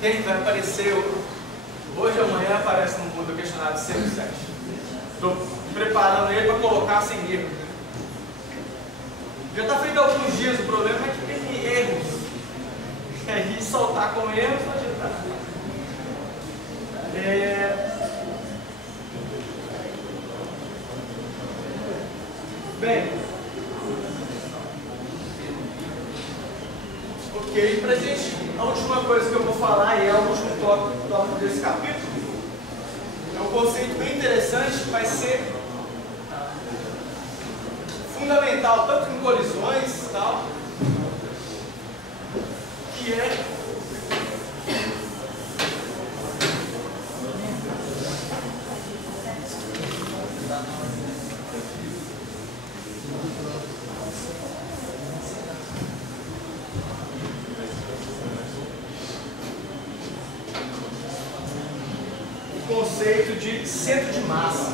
vai aparecer hoje ou amanhã, aparece no mundo o questionário 107. Estou preparando ele para colocar sem erro. Já está feito há alguns dias, o problema é que tem erros. E aí soltar com erros não adianta. Bem, ok, pra gente, a última coisa que eu vou falar, e é o último tópico desse capítulo, é um conceito bem interessante que vai ser fundamental tanto em colisões e tal, que é o conceito de centro de massa.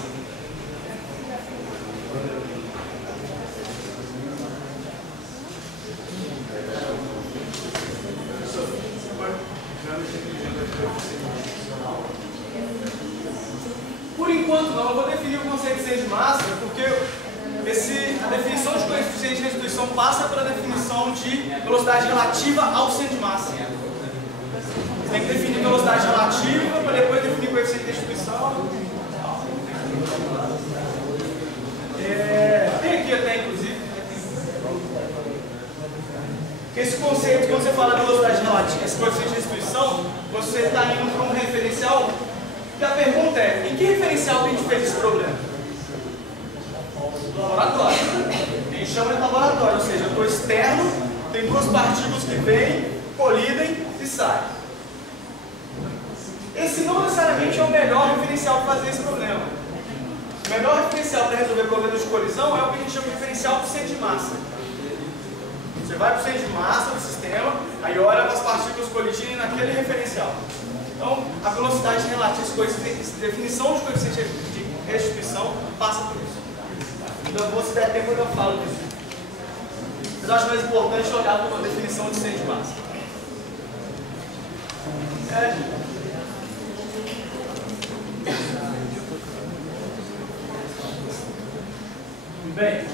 Por enquanto não, eu vou definir o conceito de centro de massa, porque a definição de coeficiente de restituição passa pela definição de velocidade relativa ao centro de massa. Você tem que definir velocidade relativa para depois definir coeficiente de restituição. Tem aqui até, inclusive. Esse conceito, quando você fala velocidade relativa, esse coeficiente de restituição, você está indo para um referencial. E a pergunta é, em que referencial que a gente fez esse problema? Laboratório. A gente chama de laboratório, ou seja, eu estou externo, tem duas partículas que vêm, colidem e saem. Esse não necessariamente é o melhor referencial para fazer esse problema. O melhor referencial para resolver problemas de colisão é o que a gente chama de referencial do centro de massa. Você vai para o centro de massa do sistema, aí olha para as partículas colidirem naquele referencial. Então, a velocidade relativa, a definição de coeficiente de restituição passa por isso. Então, se der tempo, eu falo disso. Mas eu acho mais importante olhar para uma definição de centro de massa. Bem,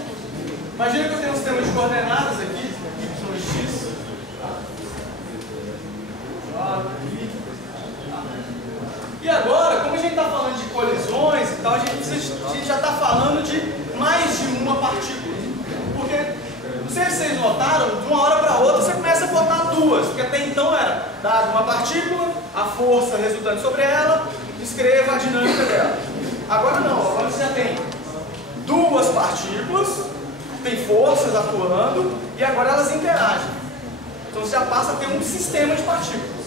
imagina que eu tenho um sistema de coordenadas aqui, y e x. E agora, como a gente está falando de colisões e tal, a gente já está falando de mais de uma partícula. Porque, não sei se vocês notaram, de uma hora para outra você começa a botar duas, porque até então era dado uma partícula, a força resultante sobre ela, descreva a dinâmica dela. Agora não, agora você já tem duas partículas, tem forças atuando e agora elas interagem. Então você já passa a ter um sistema de partículas.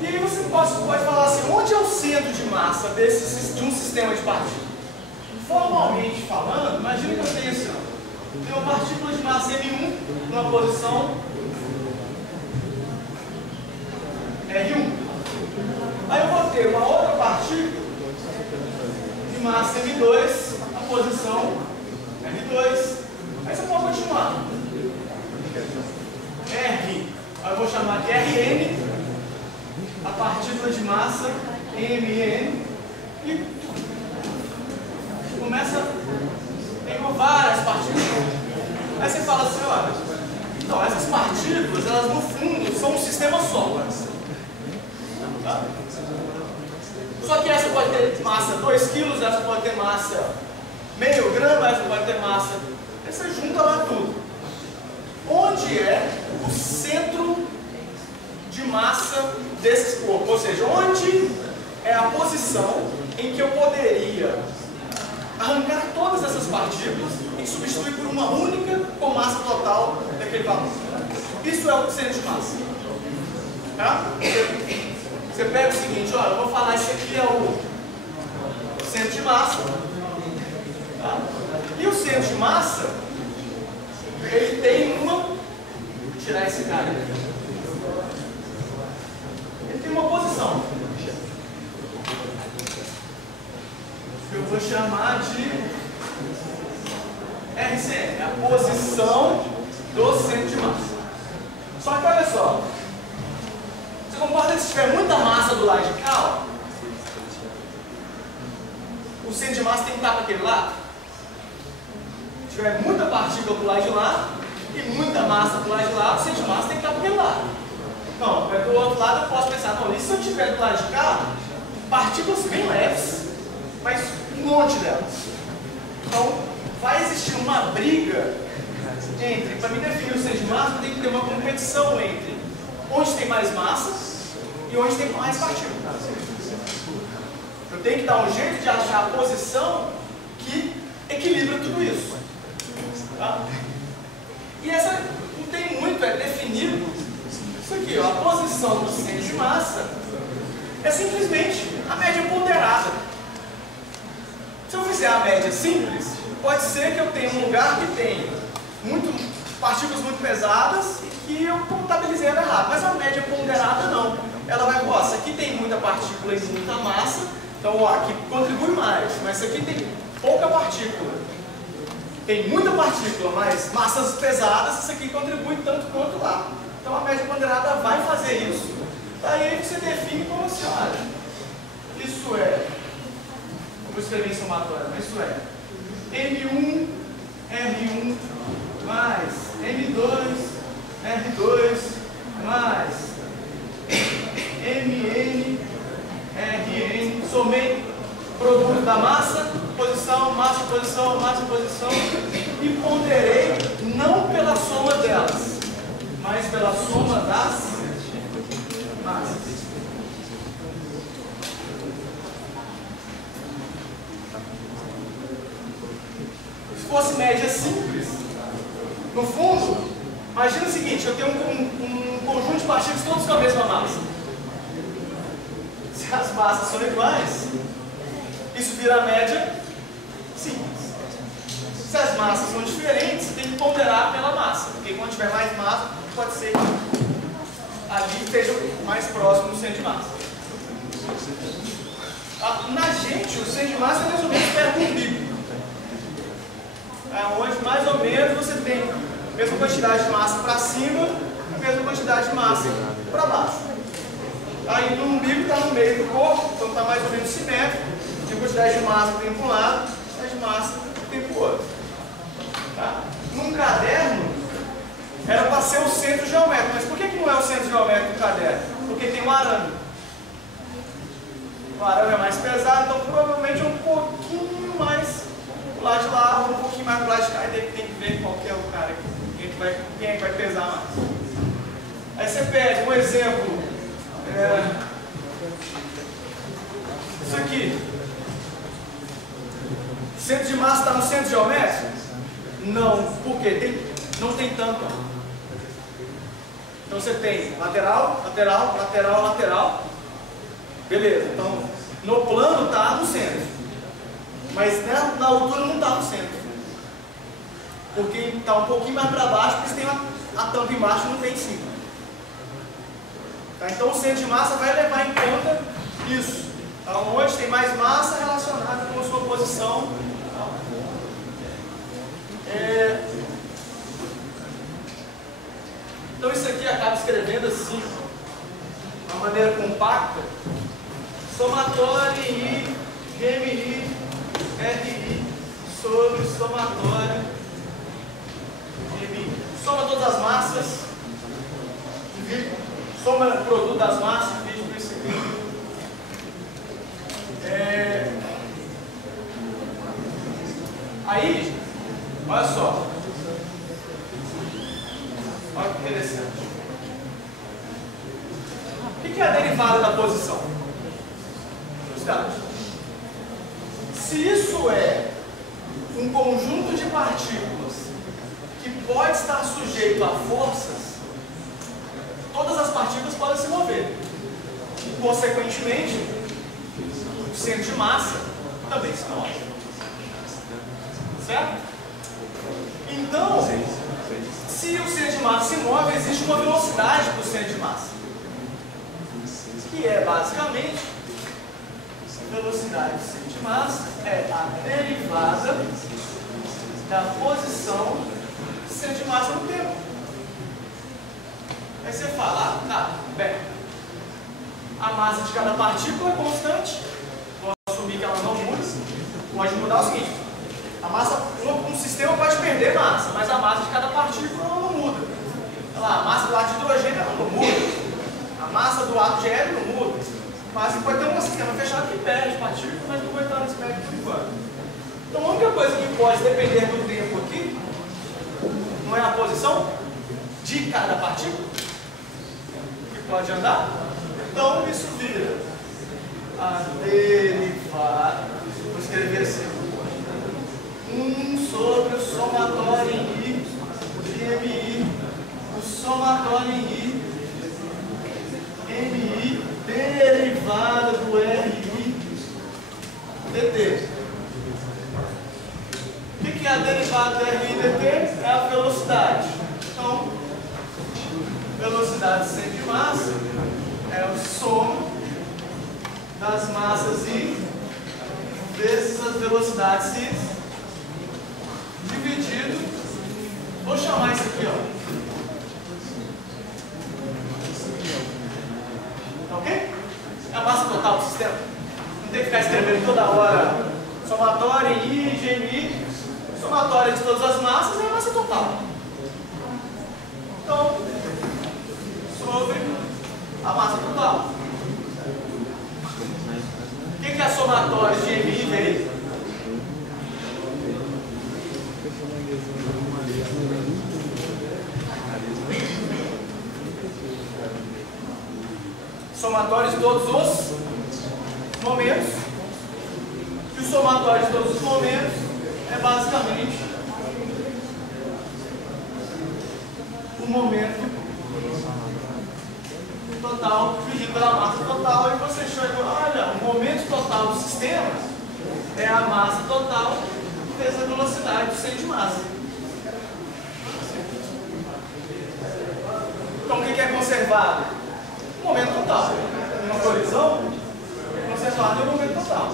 E aí você pode falar assim, onde é o centro de massa de um sistema de partículas? Formalmente falando, imagina que eu tenho assim, tem uma partícula de massa M1 numa posição R1. Aí eu vou ter uma outra partícula de massa M2 na posição R2. Aí você pode continuar. R, aí eu vou chamar de Rn, a partícula de massa Mn, e começa, tem várias partículas. Aí você fala assim, olha, então essas partículas, elas no fundo são um sistema só. Tá? Só que essa pode ter massa 2 kg, essa pode ter massa meio grama, essa pode ter massa. Aí você junta lá tudo. Onde é o centro de massa desses corpos? Ou seja, onde é a posição em que eu poderia arrancar todas essas partículas e substituir por uma única com massa total daquele valor? Isso é o centro de massa. Tá? Você pega o seguinte, olha, eu vou falar, isso aqui é o centro de massa. Tá? E o centro de massa, ele tem uma... Vou tirar esse cara aqui. Ele tem uma posição. Eu vou chamar de RCM, é a posição do centro de massa. Só que olha só, concorda que se tiver muita massa do lado de cá, ó, o centro de massa tem que estar para aquele lado? Se tiver muita partícula do lado de lá e muita massa do lado de lá, o centro de massa tem que estar para aquele lado. Não, do outro lado eu posso pensar, não, e se eu tiver do lado de cá, partículas bem leves, mas um monte delas. Então, vai existir uma briga entre, para me definir o centro de massa, tem que ter uma competição entre onde tem mais massa e onde tem mais partículas. Eu tenho que dar um jeito de achar a posição que equilibra tudo isso. Tá? E essa não tem muito, é definido. Isso aqui, ó, a posição do centro de massa é simplesmente a média ponderada. Se eu fizer a média simples, pode ser que eu tenha um lugar que tem partículas muito pesadas e que eu contabilizei ela errado. Mas a média ponderada não. Ela vai, ó, isso aqui tem muita partícula e muita massa, então ó, aqui contribui mais. Mas isso aqui tem pouca partícula. Tem muita partícula, mas massas pesadas, isso aqui contribui tanto quanto lá. Então a média ponderada vai fazer isso. Daí você define como assim, olha, isso é, vou escrever em somatório, mas isso é M1, R1 mais M2, R2 mais MN, RN, somei produto da massa, posição, massa, posição, massa, posição e ponderei não pela soma delas, mas pela soma das massas. Se fosse média simples, no fundo, imagina o seguinte, eu tenho um conjunto de partículas todos com a mesma massa. Se as massas são iguais, isso vira a média simples. Se as massas são diferentes, você tem que ponderar pela massa, porque quando tiver mais massa, pode ser que ali esteja mais próximo do centro de massa. Na gente, o centro de massa é mais ou menos perto do umbigo. Onde mais ou menos você tem a mesma quantidade de massa para cima e a mesma quantidade de massa para baixo. Aí no umbigo está no meio do corpo, então está mais ou menos simétrico. Tem quantidade de massa que tem para um lado, quantidade de massa que tem para o outro. Tá? Num caderno, era para ser o centro geométrico. Mas por que não é o centro geométrico do caderno? Porque tem um arame. O arame é mais pesado, então provavelmente é um pouquinho mais pro lado de lá, um pouquinho mais pro lado de cá. E tem que ver qual que é o cara aqui, quem é que vai pesar mais. Aí você pega um exemplo. Isso aqui. Centro de massa está no centro geométrico? Não. Por quê? Não tem tampa. Então você tem lateral, lateral, lateral, lateral. Beleza. Então no plano está no centro. Mas na altura não está no centro. Porque está um pouquinho mais para baixo, porque tem a tampa embaixo e não tem em cima. Tá? Então o centro de massa vai levar em conta isso. Então, onde tem mais massa relacionada com a sua posição. Então isso aqui acaba escrevendo assim, de uma maneira compacta. Somatório I, GMI, RI, sobre somatório GMI. Soma todas as massas, soma o produto das massas, divide por isso aqui. Aí, olha só. Olha que interessante. O que é a derivada da posição? Se isso é um conjunto de partículas que pode estar sujeito a forças, todas as partículas podem se mover. E, consequentemente, o centro de massa também se move. Certo? Então, se o centro de massa se move, existe uma velocidade para o centro de massa, que é basicamente a velocidade do centro de massa é a derivada da posição do centro de massa no tempo. Aí você fala, bem, A massa de cada partícula é constante. Vou assumir que ela não muda. Pode mudar o seguinte: a massa, um sistema pode perder massa, mas a massa de cada partícula ela não muda. Olha lá, a massa do átomo de hidrogênio ela não muda. A massa do átomo de hélio não muda. Mas pode ter um sistema fechado que perde partículas, mas não vou entrar nesse mérito por enquanto. Então a única coisa que pode depender do tempo aqui não é a posição de cada partícula que pode andar. Então isso vira a derivada, vou escrever assim, 1 sobre o somatório em I de MI, o somatório em I, MI, derivada do RI dt. O que é a derivada do RI dt? É a velocidade. Então, velocidade sem de massa é o soma das massas I vezes as velocidades I dividido, vou chamar isso aqui, ó. Tá ok? É a massa total do sistema. Não tem que ficar escrevendo toda hora somatório em I, GMI. Somatório de todas as massas é a massa total. Então, sobre a massa total. O que é a somatória de MI e VI? Somatório de todos os momentos. E o somatório de todos os momentos é basicamente o momento total dividido pela massa total, e você chega, olha, o momento total do sistema é a massa total vezes a velocidade do centro de massa. Então o que é conservado? O momento total. Uma colisão é conservado o momento total.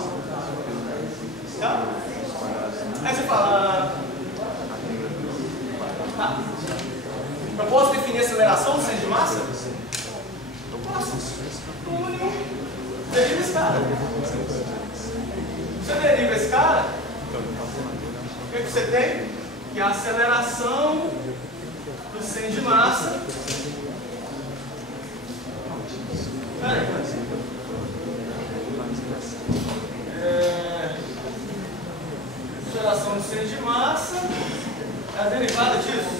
Tá? Aí você fala, tá. Eu posso definir a aceleração do centro de massa? Eu posso. Deriva esse cara. Você deriva esse cara, o que você tem? Que é a aceleração do centro de massa. Aceleração do centro de massa é a derivada disso.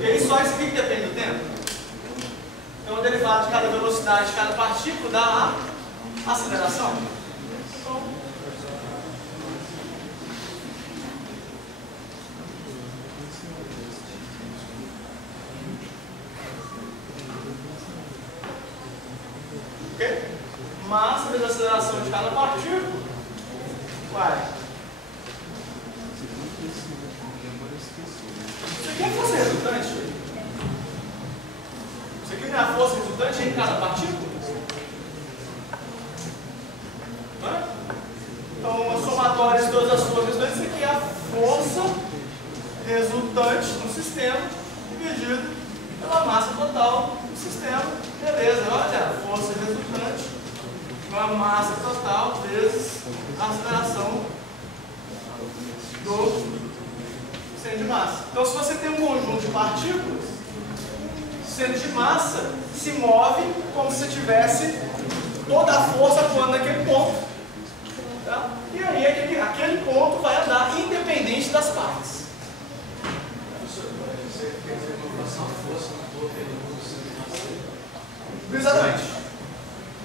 E aí só isso aqui que depende do tempo. Então a derivada de cada velocidade de cada partícula dá a aceleração. Então, ok? Massa vezes a aceleração de cada partícula vai. Isso aqui é a força resultante. Isso aqui não é a força resultante em cada partícula? Não é? Então, a somatória de todas as forças resultantes, isso aqui é a força resultante no sistema dividido pela massa total do sistema. Beleza, olha, a força resultante a massa total vezes a aceleração do centro de massa. Então, se você tem um conjunto de partículas, o centro de massa se move como se tivesse toda a força atuando naquele ponto. Tá? E aí, aquele ponto vai andar independente das partes. Exatamente.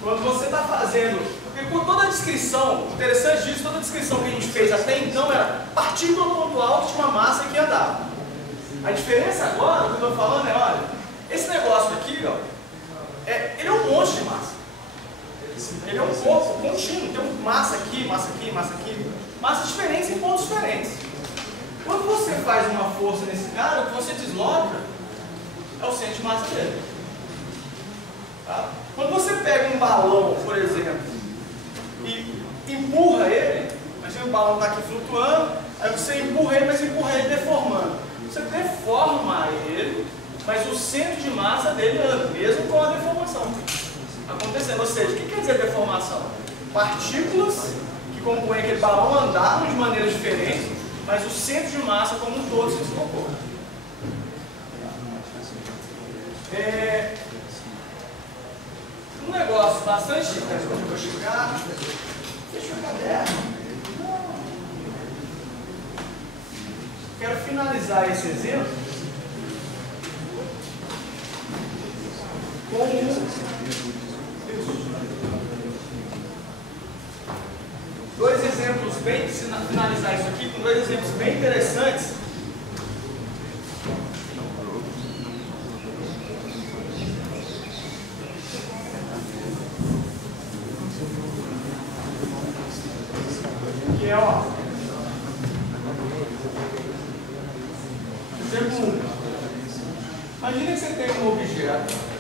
Quando você está fazendo, porque com toda a descrição, interessante disso, toda a descrição que a gente fez até então era partícula pontual que tinha uma massa que andava. A diferença agora, o que eu estou falando é, olha, esse negócio aqui, ó, ele é um monte de massa. Ele é um corpo contínuo, tem massa aqui, massa aqui, massa aqui, massas diferentes em pontos diferentes. Quando você faz uma força nesse cara, o que você desloca é o centro de massa dele. Tá? Quando você pega um balão, por exemplo, e empurra ele, imagina o balão está aqui flutuando, aí você empurra ele, mas empurra ele deformando. Você deforma ele mas o centro de massa dele anda, mesmo com a deformação acontecendo. Ou seja, o que quer dizer deformação? Partículas que compõem aquele balão andaram de maneiras diferentes, mas o centro de massa como um todo se deslocou. Um negócio bastante... Deixa o caderno. Quero finalizar esse exemplo com dois exemplos bem... finalizar isso aqui com dois exemplos bem interessantes. Que é, ó, exemplo 1. Imagina que você tem um objeto